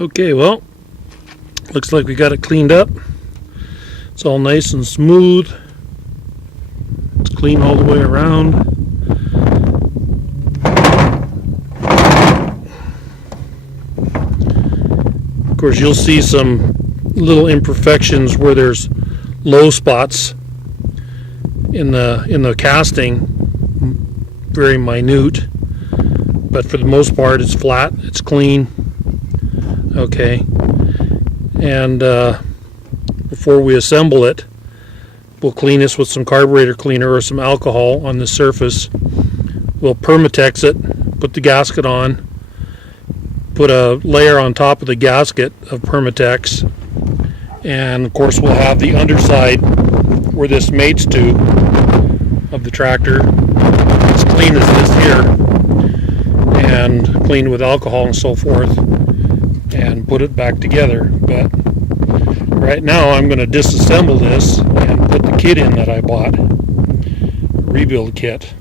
Okay, well, looks like we got it cleaned up. It's all nice and smooth. It's clean all the way around. Of course, you'll see some little imperfections where there's low spots in the casting, very minute, but for the most part it's flat, it's clean. Okay, and before we assemble it, we'll clean this with some carburetor cleaner or some alcohol on the surface. We'll Permatex it, put the gasket on, put a layer on top of the gasket of Permatex, and of course we'll have the underside where this mates to of the tractor as clean as this here, and cleaned with alcohol and so forth, and put it back together. But right now I'm going to disassemble this and put the kit in that I bought, rebuild kit.